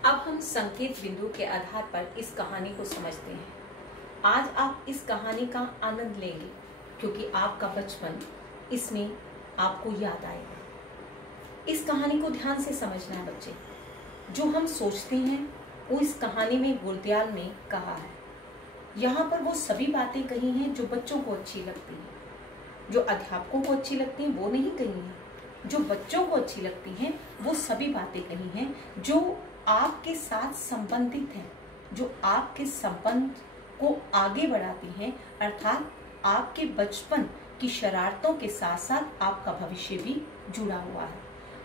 अब हम संकेत बिंदु के आधार पर इस कहानी को समझते हैं। आज आप इस कहानी का आनंद लेंगे क्योंकि आपका बचपन इसमें आपको याद आएगा। इस कहानी को ध्यान से समझना है बच्चे। जो हम सोचते हैं वो इस कहानी में गुरदयाल ने कहा है। यहाँ पर वो सभी बातें कही हैं जो बच्चों को अच्छी लगती हैं, जो अध्यापकों को अच्छी लगती हैं वो नहीं कही हैं, जो बच्चों को अच्छी लगती हैं वो सभी बातें कही हैं जो आपके साथ संबंधित हैं, जो आपके संबंध को आगे बढ़ाती हैं, अर्थात आपके बचपन की शरारतों के साथ साथ आपका भविष्य भी जुड़ा हुआ है।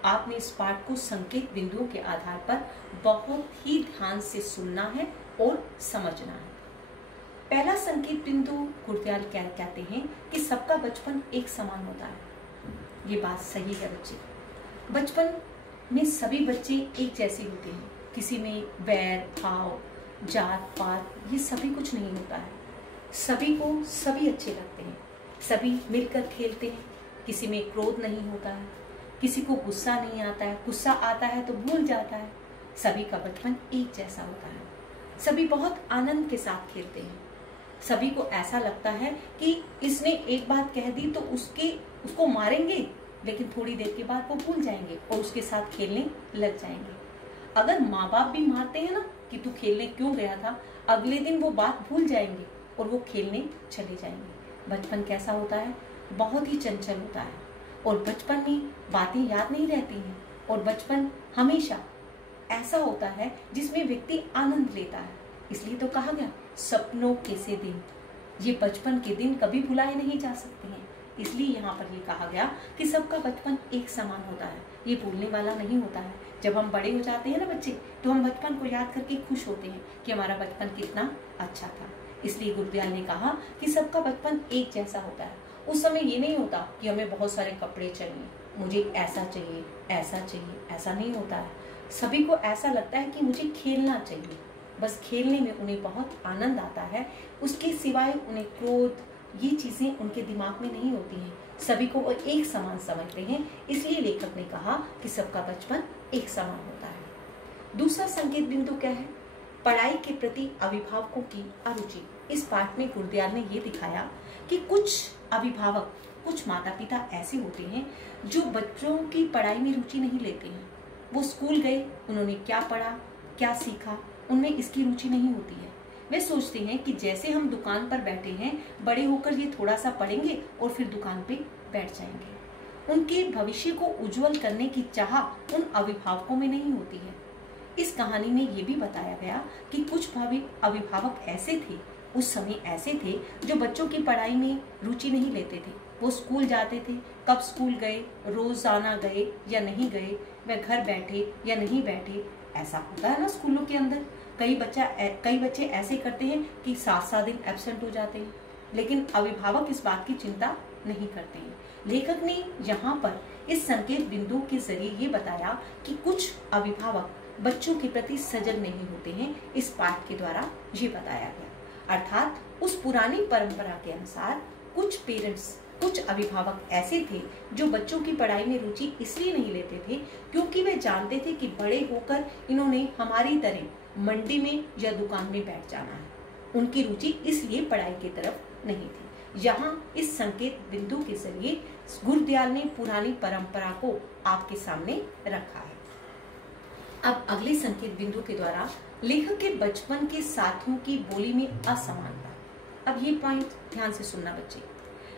आपने इस पाठ को संकेत बिंदुओं के आधार पर बहुत ही ध्यान से सुनना है और समझना है। पहला संकेत बिंदु गुरदयाल क्या कहते हैं कि सबका बचपन एक समान होता है। ये बात सही है बच्चे। बचपन में सभी बच्चे एक जैसे होते हैं। किसी में बैर भाव जात पात ये सभी कुछ नहीं होता है। सभी को सभी अच्छे लगते हैं, सभी मिलकर खेलते हैं। किसी में क्रोध नहीं होता है, किसी को गुस्सा नहीं आता है, गुस्सा आता है तो भूल जाता है। सभी का बचपन एक जैसा होता है। सभी बहुत आनंद के साथ खेलते हैं। सभी को ऐसा लगता है कि इसने एक बात कह दी तो उसको मारेंगे, लेकिन थोड़ी देर के बाद वो भूल जाएंगे और उसके साथ खेलने लग जाएंगे। अगर माँ बाप भी मारते हैं ना कि तू खेलने क्यों गया था, अगले दिन वो बात भूल जाएंगे और वो खेलने चले जाएंगे। बचपन कैसा होता है? बहुत ही चंचल होता है और बचपन में बातें याद नहीं रहती हैं और बचपन हमेशा ऐसा होता है जिसमें व्यक्ति आनंद लेता है। इसलिए तो कहा गया सपनों के से दिन, ये बचपन के दिन कभी भुलाए नहीं जा सकते हैं। इसलिए यहाँ पर ये कहा गया कि सबका बचपन एक समान होता है, ये भूलने वाला नहीं होता है। जब हम बड़े हो जाते हैं ना बच्चे, तो हम बचपन को याद करके खुश होते हैं कि हमारा बचपन कितना अच्छा था। इसलिए गुरदयाल ने कहा कि सबका बचपन एक जैसा होता है। उस समय ये नहीं होता कि हमें बहुत सारे कपड़े चाहिए, मुझे ऐसा चाहिए, ऐसा चाहिए, ऐसा नहीं होता है। सभी को ऐसा लगता है कि मुझे खेलना चाहिए, बस खेलने में उन्हें बहुत आनंद आता है। उसके सिवाय उन्हें क्रोध ये चीजें उनके दिमाग में नहीं होती हैं। सभी को वो एक समान समझते हैं। इसलिए लेखक ने कहा कि सबका बचपन एक समान होता है। दूसरा संकेत बिंदु क्या है? पढ़ाई के प्रति अभिभावकों की अरुचि। इस पाठ में गुरदयाल ने ये दिखाया कि कुछ अभिभावक, कुछ माता पिता ऐसे होते हैं जो बच्चों की पढ़ाई में रुचि नहीं लेते हैं। वो स्कूल गए, उन्होंने क्या पढ़ा, क्या सीखा, उनमें इसकी रुचि नहीं होती है। वे सोचते हैं कि जैसे हम दुकान पर बैठे हैं, बड़े होकर ये थोड़ा सा पढ़ेंगे और फिर दुकान पे बैठ जाएंगे। उनके भविष्य को उज्जवल करने की चाह उन अभिभावकों में नहीं होती है। इस कहानी में ये भी बताया गया कि कुछ अभिभावक ऐसे थे, उस समय ऐसे थे जो बच्चों की पढ़ाई में रुचि नहीं लेते थे। वो स्कूल जाते थे, कब स्कूल गए, रोजाना गए या नहीं गए, वे घर बैठे या नहीं बैठे, ऐसा होता है ना स्कूलों के अंदर। कई बच्चे ऐसे करते हैं कि 7-7 दिन एब्सेंट हो जाते हैं, लेकिन अभिभावक इस बात की चिंता नहीं करते हैं। लेखक ने यहाँ पर इस संकेत बिंदु के जरिए ये बताया कि कुछ अभिभावक बच्चों के प्रति सजग नहीं होते हैं। इस पाठ के द्वारा ये बताया गया, अर्थात उस पुरानी परंपरा के अनुसार कुछ पेरेंट्स, कुछ अभिभावक ऐसे थे जो बच्चों की पढ़ाई में रुचि इसलिए नहीं लेते थे क्योंकि वे जानते थे कि बड़े होकर इन्होंने हमारी तरह मंडी में या दुकान में बैठ जाना है। उनकी रुचि इसलिए पढ़ाई की तरफ नहीं थी। यहाँ इस संकेत बिंदु के जरिए गुरदयाल ने पुरानी परंपरा को आपके सामने रखा है। अब अगले संकेत बिंदु के द्वारा लेखक के बचपन के साथियों की बोली में असमानता। अब ये पॉइंट ध्यान से सुनना बच्चे।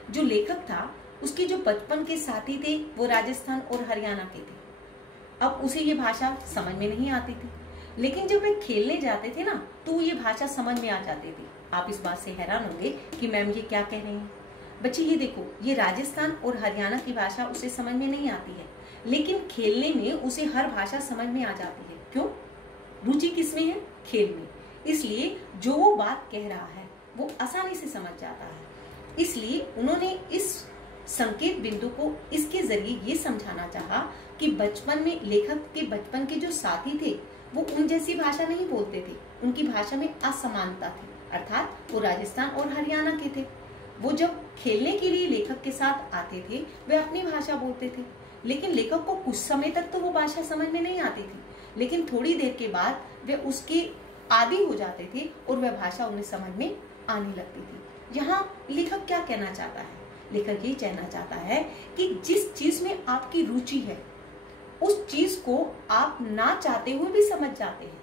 जो लेखक था उसके जो बचपन के साथी थे वो राजस्थान और हरियाणा के थे। अब उसे ये भाषा समझ में नहीं आती थी, लेकिन जब वे खेलने जाते थे ना तो ये भाषा समझ में आ जाती थी। आप इस बात से हैरान होंगे कि मैम ये क्या कह रही हैं। बच्चे ये देखो, ये राजस्थान और हरियाणा की भाषा उसे समझ में नहीं आती है, लेकिन खेलने में उसे हर भाषा समझ में आ जाती है। क्यों? रुचि किसमें है? खेल में। इसलिए जो वो बात कह रहा है वो आसानी से समझ जाता है। इसलिए उन्होंने इस संकेत बिंदु को इसके जरिए ये समझाना चाहा कि बचपन में लेखक के बचपन के जो साथी थे वो उन जैसी भाषा नहीं बोलते थे, उनकी भाषा में असमानता थी, अर्थात वो राजस्थान और हरियाणा के थे। वो जब खेलने के लिए लेखक के साथ आते थे वे अपनी भाषा बोलते थे, लेकिन लेखक को कुछ समय तक तो वो भाषा समझ में नहीं आती थी। लेकिन थोड़ी देर के बाद वे उसके आदी हो जाते थे और वह भाषा उन्हें समझ में आने लगती थी। यहाँ लेखक क्या कहना चाहता है? लेखक ये कहना चाहता है कि जिस चीज में आपकी रुचि है उस चीज को आप ना चाहते हुए भी समझ जाते हैं।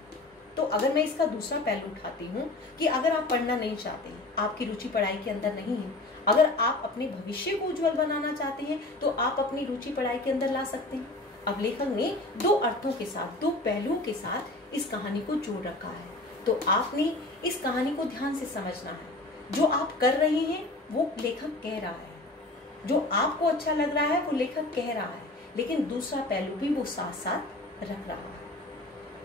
तो अगर मैं इसका दूसरा पहलू उठाती हूँ कि अगर आप पढ़ना नहीं चाहते, आपकी रुचि पढ़ाई के अंदर नहीं है, अगर आप अपने भविष्य को उज्जवल बनाना चाहते हैं तो आप अपनी रुचि पढ़ाई के अंदर ला सकते हैं। अब लेखक ने दो अर्थों के साथ, दो पहलुओं के साथ इस कहानी को जोड़ रखा है। तो आपने इस कहानी को ध्यान से समझना है। जो आप कर रहे हैं वो लेखक कह रहा है, जो आपको अच्छा लग रहा है वो लेखक कह रहा है, लेकिन दूसरा पहलू भी वो साथ साथ रख रहा है।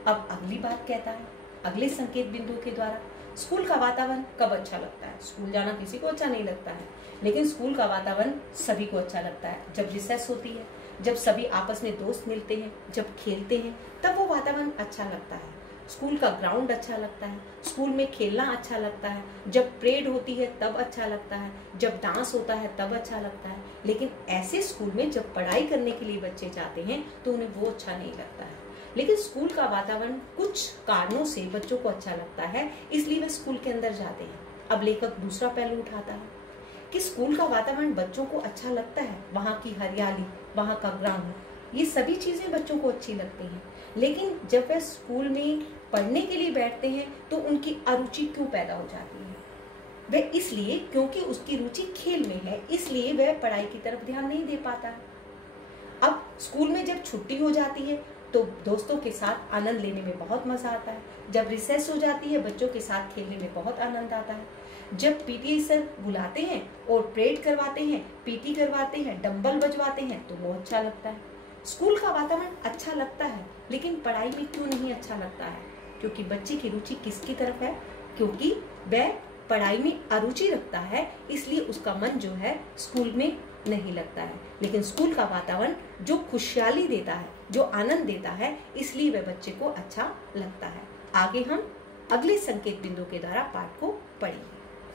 अब अगली बात कहता है अगले संकेत बिंदु के द्वारा, स्कूल का वातावरण कब अच्छा लगता है? स्कूल जाना किसी को अच्छा नहीं लगता है, लेकिन स्कूल का वातावरण सभी को अच्छा लगता है। जब रिसेस होती है, जब सभी आपस में दोस्त मिलते हैं, जब खेलते हैं, तब वो वातावरण अच्छा लगता है। स्कूल का ग्राउंड अच्छा लगता है, स्कूल में खेलना अच्छा लगता है, जब परेड होती है तब अच्छा लगता है, जब डांस होता है तब अच्छा लगता है। लेकिन ऐसे स्कूल में जब पढ़ाई करने के लिए बच्चे जाते हैं तो उन्हें वो अच्छा नहीं लगता है। लेकिन स्कूल का वातावरण कुछ कारणों से बच्चों को अच्छा लगता है, इसलिए वे स्कूल के अंदर जाते हैं। अब लेखक दूसरा पहलू उठाता है कि स्कूल का वातावरण बच्चों को अच्छा लगता है, वहाँ की हरियाली, वहाँ का ग्राउंड, ये सभी चीजें बच्चों को अच्छी लगती हैं। लेकिन जब वे स्कूल में पढ़ने के लिए बैठते हैं तो उनकी अरुचि क्यों पैदा हो जाती है? वह इसलिए क्योंकि उसकी रुचि खेल में है, इसलिए वह पढ़ाई की तरफ ध्यान नहीं दे पाता। अब स्कूल में जब छुट्टी हो जाती है तो दोस्तों के साथ आनंद लेने में बहुत मजा आता है। जब रिसेस हो जाती है बच्चों के साथ खेलने में बहुत आनंद आता है। जब पीटी सर बुलाते हैं और परेड करवाते हैं, पीटी करवाते हैं, डंबल बजवाते हैं तो वो अच्छा लगता है। स्कूल का वातावरण अच्छा लगता है, लेकिन पढ़ाई में क्यों नहीं अच्छा लगता है? क्योंकि बच्चे की रुचि किसकी तरफ है? क्योंकि वह पढ़ाई में अरुचि रखता है, इसलिए उसका मन जो है स्कूल में नहीं लगता है। लेकिन स्कूल का वातावरण जो खुशहाली देता है, जो आनंद देता है, इसलिए वह बच्चे को अच्छा लगता है। आगे हम अगले संकेत बिंदु के द्वारा पाठ को पढ़ेंगे।